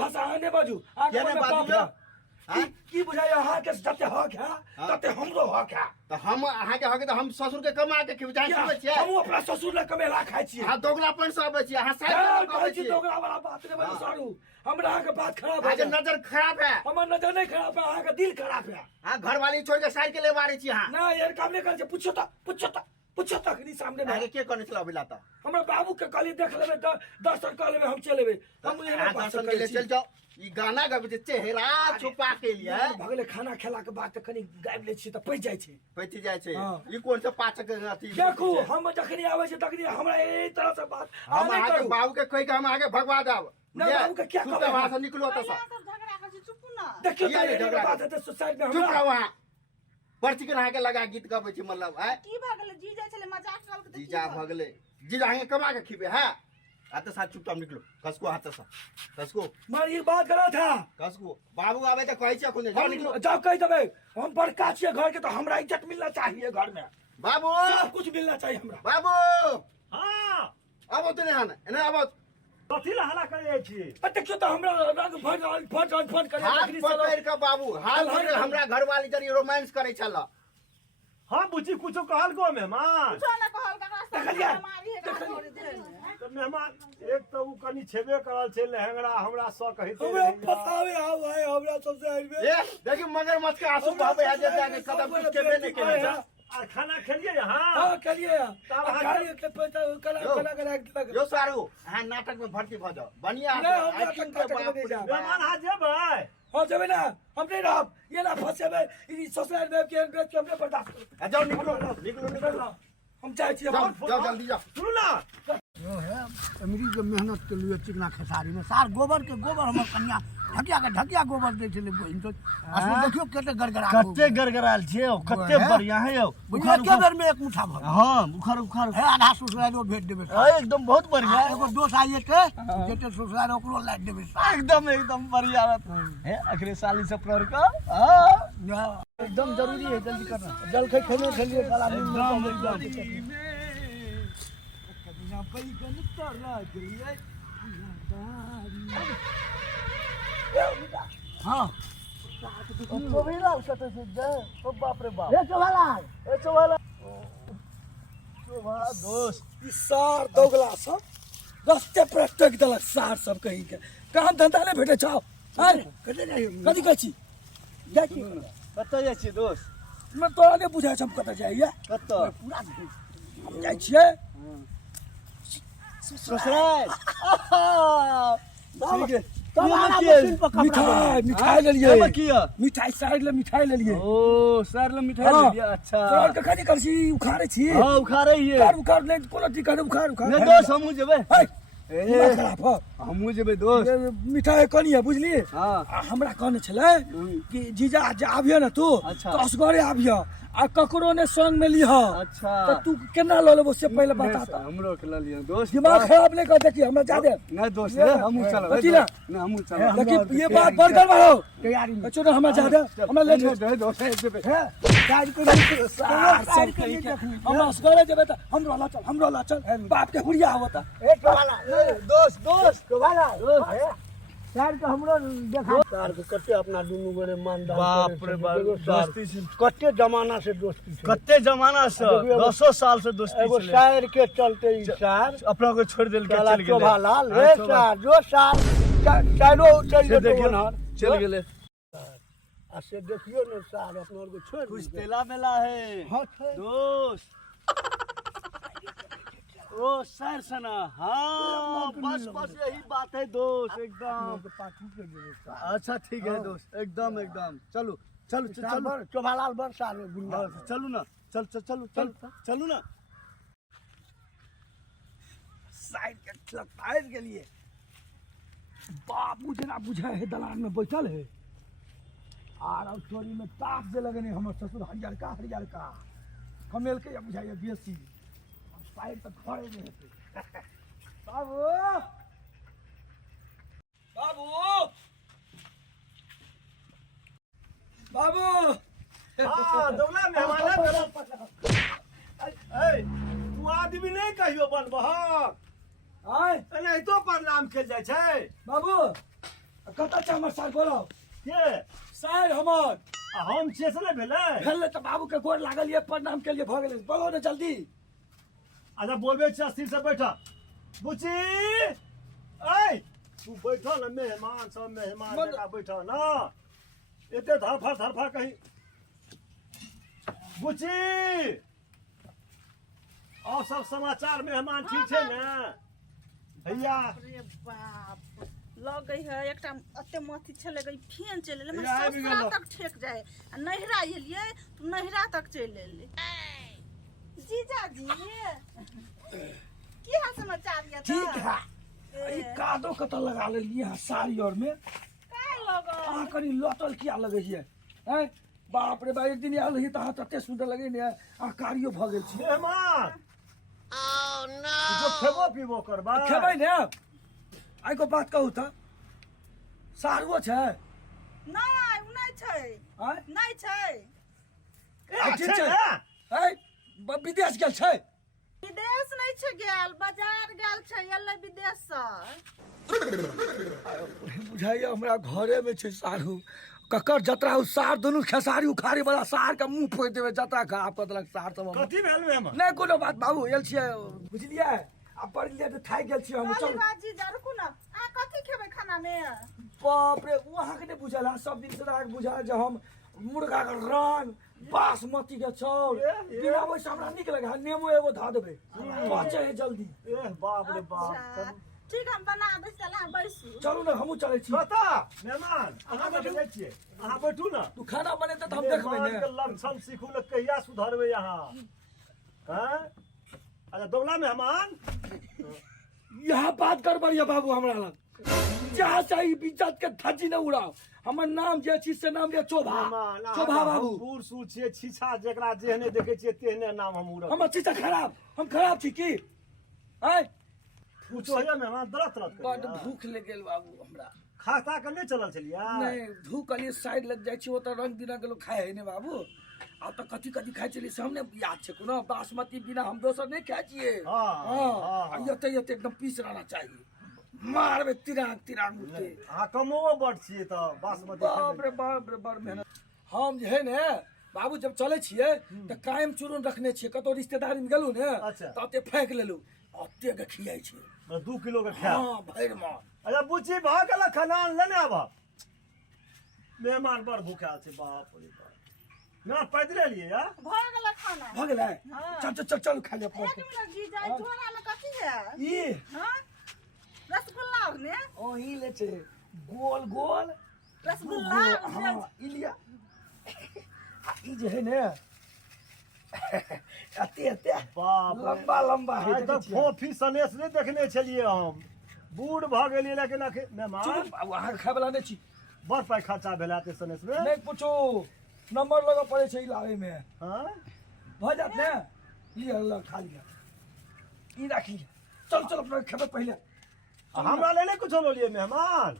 भाषा आने बाजू आगे केने में बाजू बाप यो? है की बुझाय अहाँ के जते हक है तते हमरो हक है तो हम अहाँ के हके तो हम ससुर के कमा के खिबजाई छियै छियै हम अपना ससुर ले कमेला खाइ छी अहाँ दोगलापन से आबै छियै अहाँ साइड कहै में आबै छी छियै दोगला वाला बात ने बनी सारू हमरा के बात खराब है अहाँ के नजर खराब है हमर नजर नहीं खराब है अहाँ के दिल खराब है अहाँ घरवाली छोड़ के साइड के ले मारै छी अहाँ ना यार काम नहीं कर छे पूछो त कनी सामने अहाँ ना के के करने छला अबिला त हमरा बाबू के कहली देख लेबे दर्शन कर लेबे हम चल लेबे हम अहाँ दर्शन के लिए चल जाओ ई गाना गाबै छै चेहरा छुपा के लिए भगले खाना खेला के बाद त कनी गाबि ले छी त पै जाय छै पैति जाय छै हाँ। ई कोन से पाचक अथी देखू हम जखनी आवे छै तखनी हमरा एही तरह से बात हम नहीं अहाँ के करू बाबू के कहि के हम आगे भगवा देब ना बाबू के क्या कहबै वहां से निकलो त सब झगड़ा कर चुप ना देखियो किया नहीं त झगड़ा बात है त सोसाइटी में चुप हमरा रहो वहां पर्ची के अहाँ के लगा गीत गाबै छी मतलब है की भ गेलै जी जाय छले मजाक कर के जीजा भ गेलै जीजा अहाँ कमा के खिबे है आते साथ चुपचाप निकलो कसको हाथ से कसको मार ये बात गलत था कसको बाबू आवे त कहै छै कोने जाओ निकलो जाओ कह देबे हम बड़का छियै घर के तो हमरा इज्जत मिलना चाहिए घर में बाबू सब कुछ मिलना चाहिए हमरा बाबू हाँ आबो तने हन एने आबो कथी ला हल्ला करे छी देखियो तो हमरा रंग फट करे हाथ पकड़ के बाबू हाथ पकड़ के हमरा घरवाली जरी रोमांस करे छला हाँ बुची कुछो कहल गो मेहमान कुछो ना कहल ककरा देखलियै? से मारी है का छोड़ दे तो मेहमान एक तो उ कनी छेबे करल छै लहंगड़ा हमरा स कहिते हमरा फसावे आ भाई हमरा सबसे आइबे ए देखी मगरमच्छ के आंसू बहबे है जे जाके कदम कुछ केबे नहीं केले जा आ खाना खेलिए यहाँ हां कलिए तब अहाँ खाली के पैसा कला के यो सारू अहाँ नाटक में भर्ती भ जाओ बढ़िया नहीं, हम एक्टिंग नाटक के में नहीं जाब। मेहमान हाथ जेबै हां जबे ना हम नहीं रहब ये ना फसेबे ई सोशल वेब के हमने बर्दाश्त करू जाओ निकलो निकलो निकलो हम चाहे छी जाओ जाओ जल्दी जाओ सुनू ना जो है अमीरी के मेहनत के लिए चिकना खेसारी में सार गोबर के गोबर हमर कन्या ढकिया गोबर दै छले बहिन तो असो देखियो कते गरगरा कते गरगराल छै कते बढ़िया है यौ बुझा के बेर में एक मुठा भर हाँ उखर है आधा ससुरालो भेट देबे एकदम बहुत बढ़िया एगो दोस्त आइए के जेते ससुराल ओकरो लाइट देबे एकदम बढ़िया है अखरे साली से प्यार का एकदम जरूरी है जल्दी करना जल खेने के लिए काला एकदम बैगन तोरा गेलिए हां तो भी लाल कते से जे ओ बाप रे बाप ए चवाला ए चवाला चोवा दोस्त ई सार दोगला सब रस्ते पर टक देलक सार सब कहीं के काम धंधा नहीं भेटे छौ अरे कते जाइयो कथी कहै छी जा की कते जाइ छी दोस्त मैं तोरा नहीं बुझाय हम कतऽ जाइए कते पूरा हम जाइ छियै ससुराल ठीक है तमारा मशीन पर कपड़ा मिठाई ले लिए एमे किया मिठाई साइड ले मिठाई ले लिए ओ सर ले मिठाई ले लिया अच्छा तोरा के कथी कर छी उखाड़े छी हां उखाड़े ही है उखाड़ ले कोलटी कर उखाड़ ने दोस्त हमहु जेबै ए खराब हो हमहु जेबै दोस्त ये मिठाई कनी है बुझली हां हमरा कहने छले कि जीजा जे आबियो ना तू अच्छा। तो असगरे आबियो आ ककरो ने संग में लिह अच्छा तो तू केना ल लेबो से पहले बता ता हमरो के ल लिया दोस्त दिमाग खराब नहीं कर देखी हमरा जादे नहीं दोस्त रे हमहु चलब अकेला? नहीं हमहु चलब देखी ये बात बड़ कर हो तैयारी में चलो हमरा जादे हमरा ले दे दोस्त जेबै साइड को सार कहीं के हमरा असगरे जेबे त हमरो ला चल बाप के हुरिया होता ए चवाला दोस्त चवाला सार के हमरो देखा सार के कते अपना दुनु गोरे मानदान बाप रे बाप दोस्ती से कते जमाना से दोस्ती छै कते जमाना से 10 साल से दोस्ती एगो छले शायर के चलते ई सार अपना को छोड़ देल के काला चल गेले चोभालाल रे सार जो सार शायरो चल से जेतै देखियो ओनहर चल गेले आ से देखियो ने सार अपना को छोड़ कुछ तेला मेला है हां छै दोस्त ओ सर सना हाँ बस यही बात है दोस्त एकदम पार्टी के देबे सार अच्छा ठीक है दोस्त एकदम एकदम चलो चलो चलो चोभालाल बर सार गुंडा चलू ना चलू ना साइड के लताइर के लिए बाप मुझे ना बुझा है दलान में बैठल है और चोरी में ताक दे लगने हमर ससुर हरियर का कमेल के या बुझाइए बेसी साइड तक खड़े नहीं होते बाबू बाबू बाबू हाँ दोगला मेहमान है तू आदमी नहीं कहियो बनबह आय नहीं तो प्रणाम खेल जाय छै बाबू कतऽ छै हमर सार बोलो के सार हमर आ हम छियै से नहि भेलै भेलै तऽ बाबू के गोर लागल ये प्रणाम के लिए भऽ गेलै बोलो ने जल्दी अच्छा बोलबे छियै स्थिर से बैठ बुची ऐ तू बैठ न मेहमान सब मेहमान जकाँ बैठ न एते धरफड़ कहीं बुची और सब समाचार मेहमान ठीक छै ने भैया अरे बाप लगे है एकटा अते मथी छले गई फेन चले ले ये आबि ससुरा गेलो। तक ठेक जाए आ नहिरा एलिए तू नहिरा तक चले ले जीजा जी की हाल समाचार ये ठीक है ई कादो कतऽ लगा लेलिए हैं साड़ी और में का लगा अहाँ कनी लटल किया लगै छियै हैं बाप रे बाप एक दिन आयल रही तऽ अहाँ तते सुन्दर लगे ने अहाँ कारियो भऽ गेल छी मेहमान जो खेबो पीबो करबा खेबै ने आइ को बात कहू तऽ सारुओ छै नहीं उ नहीं छै आय नहीं छै ठीक छै ने? है विदेश गेल छै विदेश नहीं छै गेल बाजार गेल छै एले विदेश से बुझाइए हमरा घरे में छै सारू ककर जतरा उ सार दुनू खेसारी उखाड़ी वाला सार के मुंह फोड़ि देबै जतरा खराब कऽ देलक सार सब हमर। कथी भेल मेहमान नहि कोनो बात बाबू आयल छियै बुझलियै आ पढ़ लियै तऽ थाकि गेल छियै हम अरे चल बाजी जरकू ना आ कथी खेबै खाना में बाप रे उ अहाँके नहि बुझल है सब दिन से अहाँके बुझल जे हम मुर्गा के रंग बासमती के चाउर बिना वैसे हमरा नीक लगे है नेमो एगो धऽ देबै पचे है जल्दी एह बाप रे बाप अच्छा ठीक हम बना दै चला बैसू चलू ने हमहूँ चलै छी कतऽ मेहमान अहाँ बैठ जाइ छियै अहाँ बैठू न तू खाना बनेतै तऽ हम देखबै मेहमान ने के लक्षण सीखू ल कहिया सुधरबै अहाँ हैं अच्छा दोगला मेहमान यहाँ बात कर बढ़िया बाबू हमरा लग जहाँ चाही इज्जत के धज्जी न उड़ाओ हमर नाम जे छी से नाम ले चोभा मेहमान चोभा बाबू बूढ़ सूढ़ छियै छीछा जेकरा जेहने देखै छियै तेहने नाम हम उड़ब हमर चीज खराब हम खराब छी की आय पूछो है मेहमान तरह तरह बड भूख लग गेल बाबू हमरा खाता के नहीं चलल छलियै नहीं भूख अलिए साइड लग जाइ छी ओ तऽ रंग बिरंग के लोग खाए है ने बाबू आ तऽ कथी कथी खाइ छलियै से हमने याद छै कोनो बासमती बिना हम दोसर नहीं खाइ छियै हाँ, हाँ, हाँ एते एते एकदम पीस रहना चाहिए मारबे तिरांग तिरांग उठते अहाँ कमो बड छियै तऽ बासमती बाप रे बड़ मेहनत हम जे है ने बाबू जब चले छियै तऽ कायम चूरन रखने छियै कतौ रिश्तेदारी में गेलू ने अच्छा। तऽ ओते फेंक लेलू ओते के खियाइ छै 2 किलो के खाय हाँ भरि मन अच्छा बुच्ची भऽ गेल खाना लेने आब मेहमान बड़ भूखाल छै बाप रे बाप ना पैदले लिए या भऽ गेल खाना भऽ गेलै हाँ। चल चल चल चल खा ले एक मिनट जीजा झोला में कथी है ई हां रसगुल्ला ने ओही ले छै गोल गोल रसगुल्ला हाँ ई लिया आ ई जे है ने अते अते बाप रे। लंबा लंबा है आइ तक फोफी सनेस नहीं देखने छलियै हम बूढ़ भऽ गेलियै लेकिन मेहमान बाबू अहाँ खाय वाला नहि छी बड़ पाइ खर्चा भेला ते सनेस में नहीं पूछो नंबर लगा पड़े छै लावे में हाँ भऽ जात ने लिया ल खा लिया ई राखी चल चल अपना खेबे पहिले हमरा ले नहीं कुछो लो लिए मेहमान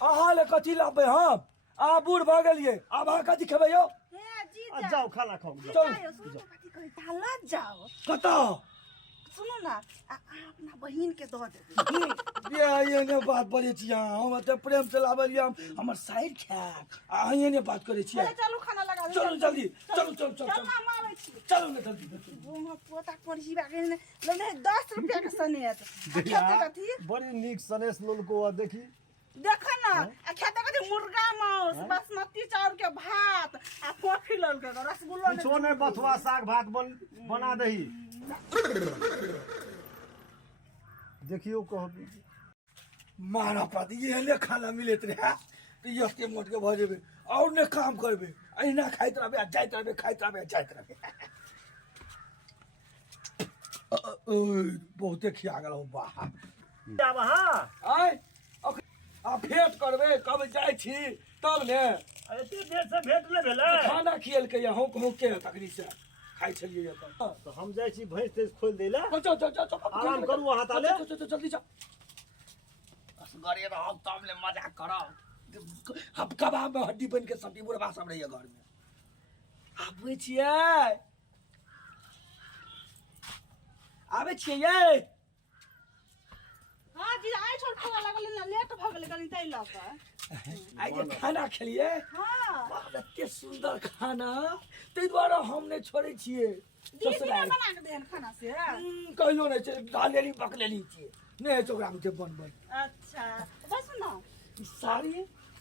अहाँ ले कथी लाबे हम अहाँ बूढ़ भऽ गेलियै आब अहाँ कथी खेबै यौ हे आ जीजा जाओ खाना खाओ चल जाओ सुनो तो कथी कही ताला जाओ कतऽ सुनो ना आ अपना बहिन के दऽ देबै ये ने बात बजे छी अहाँ हम एते प्रेम से लाबलियै हमर साइड खायब अहाँ ये ने बात करे छियै चलो चलो खाना लगा दे चलू जल्दी चलू चल चल चल चल हम आबै छी चलू ने जल्दी वो पोता पड़ही बागे ने लने 10 रुपया के सनेत खेते कथी बड़ी नीक सनेस लोलको देखी देखा ना आ खेते कथी मुर्गा मांस बासमती चाउर के भात आ कॉफी लल के रसगुल्ला ने कुछो नहीं बथुआ साग भात बना दही देखियो कहबी मारा पाती ये ले खाना मिलत रहे तो ये के मोट के भऽ जेबै और ने काम करबे अहिना खाइत रहबे आ जाइत रहबे खाइत रहबे आ जाइत रहबे बहुते खिया गेल हो बाह आब हाँ आय आ भेंट करबे कब जाइ छी तब ने एते देर से भेंट नहीं भेलै खाना खियलकै या हम कहूँ के तकरी से खाइ छलियै या तऽ तो हम जाइ छी भैंस तेज खोल दै लए चल चल चल चल आराम करू अहाँ ताले। चल चल जल्दी चल असगरे रहब तब ले मजाक करब हम कबाब में हड्डी बन के सब्जी बुढ़वा सब रहिए घर में आबै छियै आबै छियै ये हाँ जी आइ छोड़ खावा लगल ना लेट भ गेल कनी तै ल के आइ जे खाना खेलिए हाँ बाप एते सुंदर खाना तै द्वारा हम नहीं छोड़े छिए दीदी ने बना के देन खाना से कहियो नहीं छै डालेली पकलेली छिए नहीं चोकरा में जे बन अच्छा बस ना ई साड़ी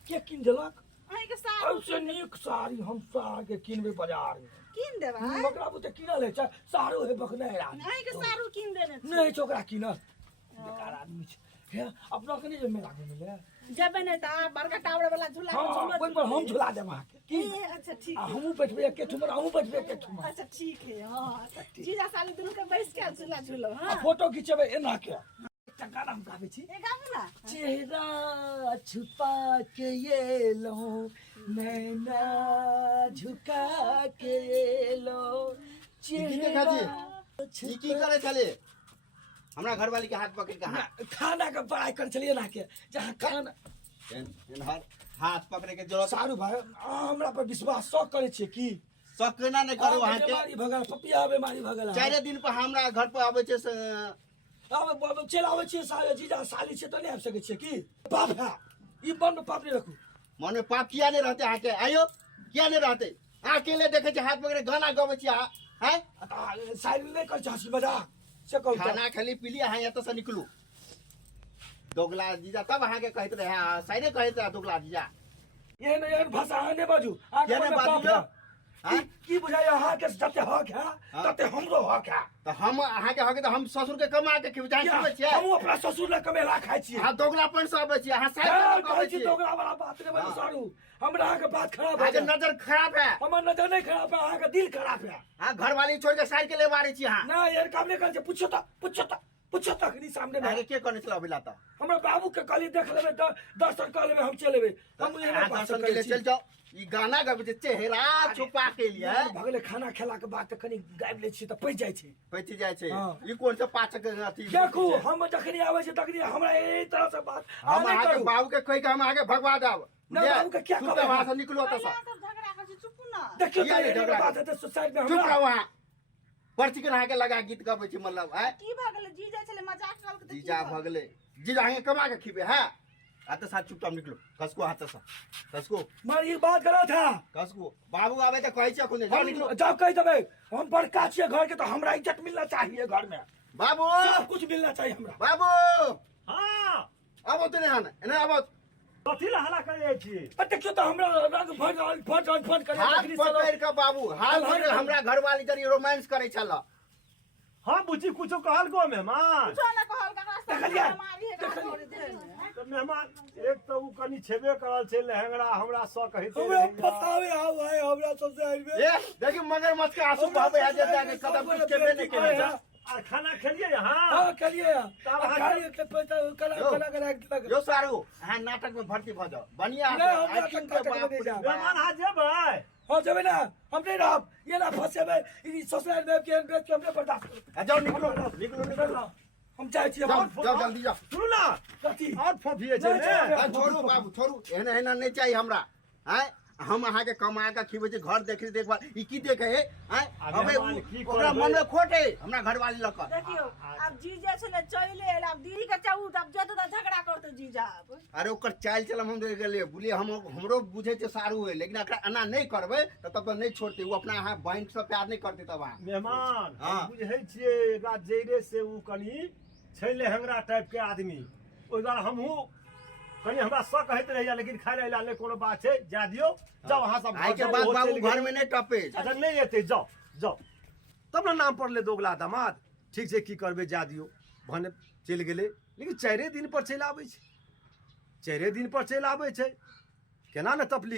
के किन देलक आइ के साथ सबसे नीक साड़ी हम साड़ के किनबे बाजार में किन देबा ओकरा बुते किनल है साड़ो है बखनेरा आइ के सारू किन देने छी नहीं चोकरा किनल बेकार आदमी छै हे अपना के नहीं जे मेला घुमे जबे नहीं ता बड़का टावर वाला झूला हां कोन पर हम झुला देब अहाँ के की अच्छा ठीक आ है हमहू बैठबे एके ठुमर हमहू बैठबे एके ठुमर अच्छा ठीक है हाँ जीजा साली दुनू के बैठ के झूला झूलो आ हाँ फोटो खिचेबे एना के एकटा गाना हम गाबै छी ए गाबू ना चेहरा छुपा के ये लो नैना झुका के ये लो देखा जी ई की करे चले हमरा घरवाली के हाथ पकड़ के हाथ खाना के बड़ाई कर चलिए ना के जहाँ खाना इनहर हाथ पकड़े के जरूरत सारू भाई हमरा पर विश्वास शौक करे छिए की शक ना नहीं करू अहाँ के बीमारी भगल पपिया बीमारी भगल 4 दिन पर हमरा घर पर आवे छे अब चल आवे छिए साले जीजा साली से तो नहीं आ सके छिए की पाप है ई मन में पाप नहीं रखू मन में पाप किया नहीं रहते अहाँ के आयो किया नहीं रहते अकेले देखे छे हाथ पकड़े गाना गावे छे हैं साली नहीं कर हंसी मजाक से कहू खाना खाली पीली अहाँ यहाँ से निकलू दोगला जीजा तब अहाँ के कहते रहे साइडे कहते रहे दोगला जीजा ये भाषा आने बाजू आगे केने में बाजू पाप यौ? है की बुझाय अहाँ के जते हक है तते हमरो हक है तो हम अहाँ के हके तो हम ससुर के कमा के खिबजान खिबै छियै हम अपना ससुर ले कमेला खाइ छियै अहाँ दोगलापन से आबै छियै अहाँ साइड कहै कहै छी छियै दोगला वाला बात ने बाजू सारू हमरा अहाँ के बात खराब अहाँ के है नजर खराब है हमर नजर नहीं खराब है अहाँ के दिल खराब है हाँ घरवाली छोड़ के साइड के ले मारे छी अहाँ ना यार काम नहीं कर छै पूछो तक नहीं सामने अहाँ ना के के करने चला अबिला त हमरा बाबू के कहली देख लेबे दर्शन कर लेबे हम चल लेबे हम अहाँ यहाँ दर्शन के लिए चल जाओ ई गाना गाबै छै चेहरा छुपा के लिए भगले खाना खेला के बाद त कनी गाबि ले छी त पै जाइ छै पैति जाय छै हाँ। ई कोन से पाचक अथी देखू हम जखनी आवे छै तखनी हमरा एही तरह से बात हम नहीं अहाँ के करू बाबू के कहि के हम आगे भगवा देब ना, बाबू के क्या कहबै? वहां से निकलो त पहले सब झगड़ा कर छी चुप ना देखियो किया नहीं त झगड़ा बात है त सोसाइटी में चुप हमरा रहो वहां पर्ची के अहाँ के लगा गीत गाबै छी मतलब है की भ गेल जीजा छले मजाक कर के जीजा भ गेलै जीजा अहाँ कमा के खिबे है आते साथ चुपचाप निकलो कसको हाथ से कसको मार ये बात करा था कसको बाबू आवे त कहै छै कोने जाओ निकलो जब कह देबै हम बड़का छियै घर के तो हमरा इज्जत मिलना चाहिए घर में बाबू सब कुछ मिलना चाहिए हमरा बाबू हाँ आबो तने हन एने आबो कथी ला हल्ला करे छियै देखियो तो हमरा रंग फट करे हाथ तखनी पकड़ के बाबू हाथ पकड़ के हमरा घरवाली जरी रोमांस करे छल हाँ बुच्ची कुछो कहल गो मेहमान कुछो ना कहल ककरा से देखलियै? मारी है का छोड़ दे तो मेहमान एक तो उ कनी छेबे करल छै लहंगड़ा हमरा सौ कहिते हमरा फसावे आव है हमरा सबसे आइल में ए देखी मगरमच्छ के आंसू बहबे है जे जाके कदम कुछ केबे नहीं केले जा आ खाना खेलिए यहाँ हां करिए तब अहाँ खाली के पैसा कला यो। कला करा के लग यो सारू अहाँ नाटक में भर्ती भ जाओ बढ़िया नहीं, हम एक्टिंग नाटक के में नहीं जाब। मेहमान हाथ जेबै हां जबे ना हम नहीं रहब ये ना फसेबे ई सोशल वेब के बेच के हमने बर्दाश्त करू। जाओ निकलो निकलो निकलो हम चाहे छियै जाओ हम जाओ जल्दी जाओ सुनू ना कथी और फोफिए छै नहीं, ने नहीं, छोड़ू बाबू छोड़ू एहना एहना नहीं चाहिए हमरा हैं हम अहाँ के कमा के खिबै छै घर देख देखभाल ई की देखे है हैं आ अबे मेहमान की ओकरा करबै? मन में खोट है हमरा घरवाली लक देखियो अब जीजा छले चले एल अब दीदी के चाऊ अब जत त झगड़ा करतो जीजा अब अरे ओकर चाल चलन हम देख गेलिए बोलिए हम हमरो बुझे छै सारू है लेकिन एकरा एना नहीं करबै त तब नहीं छोड़ते वो अपना अहाँ बहन से प्यार नहीं करते तब अहाँ मेहमान हाँ। हम बुझै छियै एकरा जैरे से उ कनी छै लहंगड़ा टाइप के आदमी ओइ दुआरे हमहूँ कनी हमरा सौ कहैत रहिए लेकिन खाय ला नहीं कोनो बात छै जा दियो जाओ अहाँ सब आई के बाद बाबू घर में नहीं टपे अच्छा नहीं एते जाओ जाओ तब ना नाम पड़ले दोगला दामाद ठीक छै की करबै जा दियो भने चलि गेलै लेकिन 4 दिन पर चलि आबै छै 4 दिन पर चलि आबै छै केना ने तपली